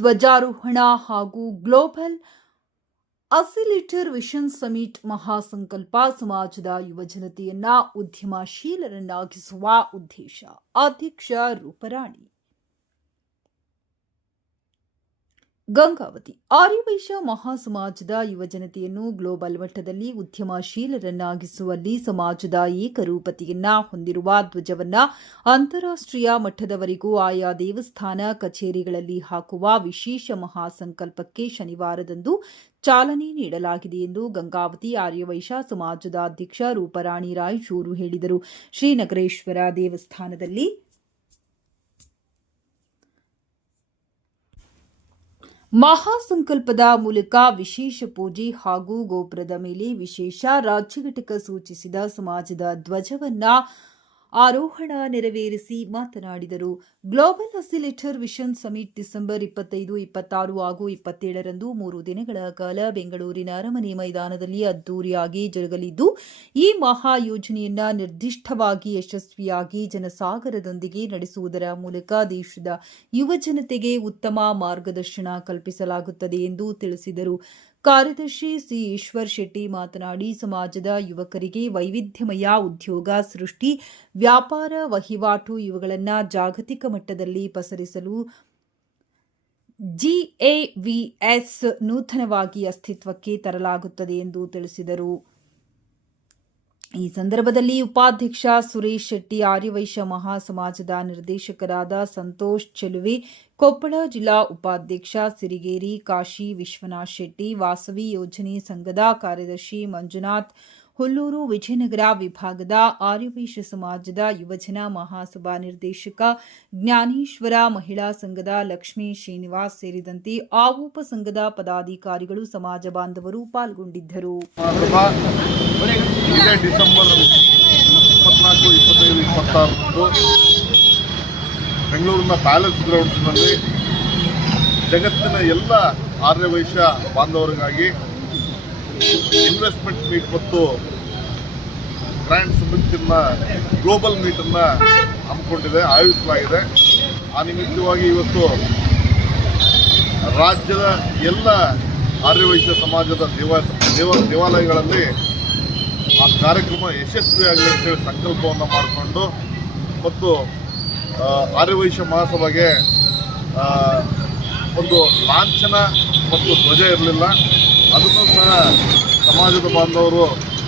ಧ್ವಜಾರೋಹಣ ಹಾಗೂ global ಅಸಿಲೇಟರ್ vision summit ಮಹಾಸಂಕಲ್ಪ ಸಮಾಜದ ಯುವಜನತೆಯನ್ನ ಉದ್ಯಮಶೀಲರನ್ನಾಗಿಸುವ ಉದ್ದೇಶ. ಅಧ್ಯಕ್ಷ ರೂಪರಾಣಿ. ಗಂಗಾವತಿ. ಆರ್ಯವೈಶ್ಯ ಮಹಾಸಮಾಜದ ಯುವಜನತೆಯನ್ನು ಗ್ಲೋಬಲ್ ಮಟ್ಟದಲ್ಲಿ ಉದ್ಯಮಶೀಲರನ್ನಾಗಿಸುವಲ್ಲಿ ಸಮಾಜದ ಏಕರೂಪತೆಯನ್ನ ಹೊಂದಿರುವ ಧ್ವಜವನ್ನ ಅಂತಾರಾಷ್ಟ್ರೀಯ ಮಟ್ಟದವರೆಗೂ ಆಯಾ ದೇವಸ್ಥಾನ ಕಚೇರಿಗಳಲ್ಲಿ ಹಾಕುವ ವಿಶೇಷ ಮಹಾಸಂಕಲ್ಪಕ್ಕೆ ಶನಿವಾರದಂದು ಚಾಲನೆ ನೀಡಲಾಗಿದೆ ಎಂದು ಗಂಗಾವತಿ ಆರ್ಯವೈಶ್ಯ ಸಮಾಜದ ಅಧ್ಯಕ್ಷ ರೂಪರಾಣಿ ರಾಯಚೂರು ಹೇಳಿದರು. ಶ್ರೀನಗರೇಶ್ವರ ದೇವಸ್ಥಾನದಲ್ಲಿ ಮಹಾಸಂಕಲ್ಪದ ಮೂಲಕ ವಿಶೇಷ ಪೂಜೆ ಹಾಗೂ ಗೋಪುರದ ಮೇಲೆ ವಿಶೇಷ ರಾಜ್ಯ ಘಟಕ ಸೂಚಿಸಿದ ಸಮಾಜದ ಧ್ವಜವನ್ನ ಆರೋಹಣ ನೆರವೇರಿಸಿ ಮಾತನಾಡಿದರು. ಗ್ಲೋಬಲ್ ಅಸಿಲೇಟರ್ ವಿಷನ್ ಸಮಿಟ್ ಡಿಸೆಂಬರ್ 25, 26 ಹಾಗೂ 27ರಂದು 3 ದಿನಗಳ ಕಾಲ ಬೆಂಗಳೂರಿನ ಅರಮನೆ ಮೈದಾನದಲ್ಲಿ ಅದ್ದೂರಿಯಾಗಿ ಜರುಗಲಿದ್ದು, ಈ ಮಹಾ ಯೋಜನೆಯನ್ನ ನಿರ್ದಿಷ್ಟವಾಗಿ ಯಶಸ್ವಿಯಾಗಿ ಜನಸಾಗರದೊಂದಿಗೆ ನಡೆಸುವುದರ ಮೂಲಕ ದೇಶದ ಯುವಜನತೆಗೆ ಉತ್ತಮ ಮಾರ್ಗದರ್ಶನ ಕಲ್ಪಿಸಲಾಗುತ್ತದೆ ಎಂದು ತಿಳಿಸಿದರು. ಕಾರ್ಯದರ್ಶಿ ಸಿ. ಈಶ್ವರ್ ಶೆಟ್ಟಿ ಮಾತನಾಡಿ, ಸಮಾಜದ ಯುವಕರಿಗೆ ವೈವಿಧ್ಯಮಯ ಉದ್ಯೋಗ ಸೃಷ್ಟಿ, ವ್ಯಾಪಾರ ವಹಿವಾಟು ಇವುಗಳನ್ನು ಜಾಗತಿಕ ಮಟ್ಟದಲ್ಲಿ ಪಸರಿಸಲು GAVS ನೂತನವಾಗಿ ಅಸ್ತಿತ್ವಕ್ಕೆ ತರಲಾಗುತ್ತದೆ ಎಂದು ತಿಳಿಸಿದರು. ಈ ಸಂದರ್ಭದಲ್ಲಿ ಉಪಾಧ್ಯಕ್ಷ ಸುರೇಶ್ ಶೆಟ್ಟಿ, ಆರ್ಯವೈಶ್ಯ ಮಹಾಸಮಾಜದ ನಿರ್ದೇಶಕರಾದ ಸಂತೋಷ್ ಚೆಲುವೆ, ಕೊಪ್ಪಳ ಜಿಲ್ಲಾ ಉಪಾಧ್ಯಕ್ಷ ಸಿರಿಗೇರಿ ಕಾಶಿ ವಿಶ್ವನಾಥ್ ಶೆಟ್ಟಿ, ವಾಸವಿ ಯೋಜನೆ ಸಂಘದ ಕಾರ್ಯದರ್ಶಿ ಮಂಜುನಾಥ್ ಹುಲ್ಲೂರು, ವಿಜಯನಗರ ವಿಭಾಗದ ಆರ್ಯವೈಶ್ಯ ಸಮಾಜದ ಯುವಜನ ಮಹಾಸಭಾ ನಿರ್ದೇಶಕ ಜ್ಞಾನೇಶ್ವರ, ಮಹಿಳಾ ಸಂಘದ ಲಕ್ಷ್ಮೀ ಶ್ರೀನಿವಾಸ್ ಸೇರಿದಂತೆ ಆವೋಪ ಸಂಘದ ಪದಾಧಿಕಾರಿಗಳು, ಸಮಾಜ ಬಾಂಧವರು ಪಾಲ್ಗೊಂಡಿದ್ದರು. ಡಿಸೆಂಬರ್ 24, 25, 26 ಬೆಂಗಳೂರಿನ ಪ್ಯಾಲೇಸ್ ಗ್ರೌಂಡ್ಸ್ನಲ್ಲಿ ಜಗತ್ತಿನ ಎಲ್ಲ ಆರ್ಯವೈಶ್ಯ ಬಾಂಧವರಿಗಾಗಿ ಇನ್ವೆಸ್ಟ್ಮೆಂಟ್ ಮೀಟ್ ಮತ್ತು ಗ್ರ್ಯಾಂಡ್ ಸಮಿಟ್ನ ಗ್ಲೋಬಲ್ ಮೀಟನ್ನು ಹಮ್ಮಿಕೊಂಡಿದೆ, ಆಯೋಜಿಸಲಾಗಿದೆ. ಆ ನಿಮಿತ್ತವಾಗಿ ಇವತ್ತು ರಾಜ್ಯದ ಎಲ್ಲ ಆರ್ಯವೈಶ್ಯ ಸಮಾಜದ ದೇವಾಲಯಗಳಲ್ಲಿ ಆ ಕಾರ್ಯಕ್ರಮ ಯಶಸ್ವಿಯಾಗಲಿ ಅಂತೇಳಿ ಸಂಕಲ್ಪವನ್ನು ಮಾಡಿಕೊಂಡು ಮತ್ತು ಆರ್ಯವೈಶ್ಯ ಮಹಾಸಭೆಗೆ ಒಂದು ಲಾಂಛನ ಮತ್ತು ಧ್ವಜ ಇರಲಿಲ್ಲ. ಅದನ್ನು ಸಹ ಸಮಾಜದ ಬಾಂಧವರು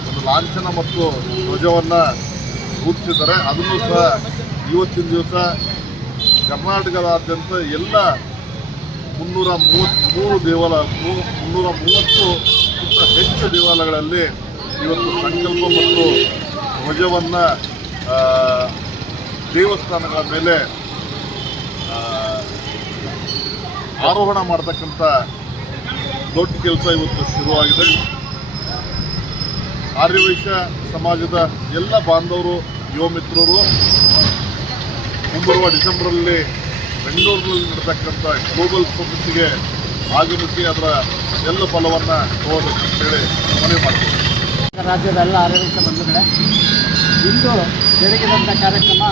ಒಂದು ಲಾಂಛನ ಮತ್ತು ಧ್ವಜವನ್ನು ರೂಪಿಸಿದ್ದಾರೆ. ಅದನ್ನು ಸಹ ಇವತ್ತಿನ ದಿವಸ ಕರ್ನಾಟಕದಾದ್ಯಂತ ಎಲ್ಲ 330ಕ್ಕಿಂತ ಹೆಚ್ಚು ದೇವಾಲಯಗಳಲ್ಲಿ ಇವತ್ತು ಸಂಕಲ್ಪ ಮತ್ತು ಧ್ವಜವನ್ನು ದೇವಸ್ಥಾನಗಳ ಮೇಲೆ ಆರೋಹಣ ಮಾಡತಕ್ಕಂಥ ದೊಡ್ಡ ಕೆಲಸ ಇವತ್ತು ಶುರುವಾಗಿದೆ. ಆರ್ಯವೈಶ್ಯ ಸಮಾಜದ ಎಲ್ಲ ಬಾಂಧವರು, ಯುವ ಮಿತ್ರರು ಮುಂಬರುವ ಡಿಸೆಂಬರಲ್ಲಿ ಬೆಂಗಳೂರಿನಲ್ಲಿ ನಡೆತಕ್ಕಂಥ ಗ್ಲೋಬಲ್ ಸಮಿಟ್ಗೆ ಆಗಮಿಸಿ ಅದರ ಎಲ್ಲ ಫಲವನ್ನು ತಗೋಬೇಕಂತೇಳಿ ಮನವಿ ಮಾಡ್ತೀವಿ. ರಾಜ್ಯದ ಎಲ್ಲ ಆರ್ಯವೈಶ್ಯ ಬಂಧುಗಳೇ, ಇಂದು ಜರುಗಿದಂಥ ಕಾರ್ಯಕ್ರಮ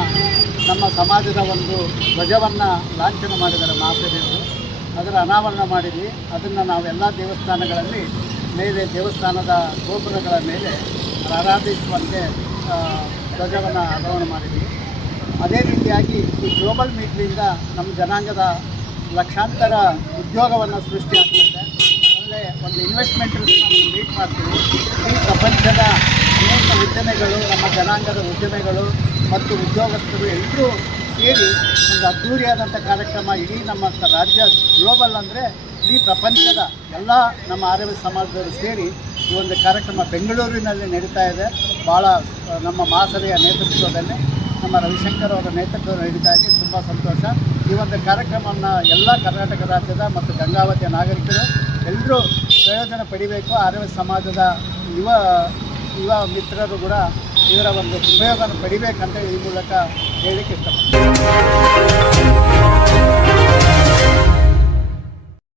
ನಮ್ಮ ಸಮಾಜದ ಒಂದು ಧ್ವಜವನ್ನು ಲಾಂಛನ ಮಾಡಿದ್ದಾರೆ ಮಹಾಸಭೆಯವರು. ಅದರ ಅನಾವರಣ ಮಾಡಿದ್ವಿ. ಅದನ್ನು ನಾವು ಎಲ್ಲ ದೇವಸ್ಥಾನಗಳಲ್ಲಿ ಮೇಲೆ ದೇವಸ್ಥಾನದ ಗೋಪುರಗಳ ಮೇಲೆ ಆರಾಧಿಸುವಂತೆ ಧ್ವಜವನ್ನು ಅನಾವರಣ ಮಾಡಿದ್ವಿ. ಅದೇ ರೀತಿಯಾಗಿ ಈ ಗ್ಲೋಬಲ್ ಮೀಟ್ನಿಂದ ನಮ್ಮ ಜನಾಂಗದ ಲಕ್ಷಾಂತರ ಉದ್ಯೋಗವನ್ನು ಸೃಷ್ಟಿಯಾಗ್ತಾಯಿದೆ. ಒಳ್ಳೆ ಒಂದು ಇನ್ವೆಸ್ಟ್ಮೆಂಟ್ ನಾವು ಮೀಟ್ ಮಾಡ್ತೀವಿ. ಈ ಪ್ರಪಂಚದ ಅನೇಕ ಉದ್ಯಮಿಗಳು, ನಮ್ಮ ಜನಾಂಗದ ಉದ್ಯಮಿಗಳು ಮತ್ತು ಉದ್ಯೋಗಸ್ಥರು ಎಲ್ಲರೂ ಸೇರಿ ಒಂದು ಅದ್ಧೂರಿಯಾದಂಥ ಕಾರ್ಯಕ್ರಮ ಇಡೀ ನಮ್ಮ ರಾಜ್ಯ ಗ್ಲೋಬಲ್ ಅಂದರೆ ಇಡೀ ಪ್ರಪಂಚದ ಎಲ್ಲ ನಮ್ಮ ಆರ್ಯವೈಶ್ಯ ಸಮಾಜದವರು ಸೇರಿ ಈ ಒಂದು ಕಾರ್ಯಕ್ರಮ ಬೆಂಗಳೂರಿನಲ್ಲಿ ನಡೀತಾ ಇದೆ. ಭಾಳ ನಮ್ಮ ಮಹಾಸಭೆಯ ನೇತೃತ್ವದಲ್ಲಿ ನಮ್ಮ ರವಿಶಂಕರ್ ಅವರ ನೇತೃತ್ವದಲ್ಲಿ ನಡೀತಾ ಇದೆ. ತುಂಬ ಸಂತೋಷ. ಈ ಒಂದು ಕಾರ್ಯಕ್ರಮವನ್ನು ಎಲ್ಲ ಕರ್ನಾಟಕ ರಾಜ್ಯದ ಮತ್ತು ಗಂಗಾವತಿಯ ನಾಗರಿಕರು ಎಲ್ಲರೂ ಪ್ರಯೋಜನ ಪಡಿಬೇಕು. ಆರ್ಯವೈಶ್ಯ ಸಮಾಜದ ಯುವ ಮಿತ್ರರು ಕೂಡ ಇದರ ಒಂದು ಉಪಯೋಗವನ್ನು ಪಡಿಬೇಕಂತ ಈ ಮೂಲಕ ಹೇಳಿಕ್ಕೆ ಇಷ್ಟಪಡ್ತೀನಿ.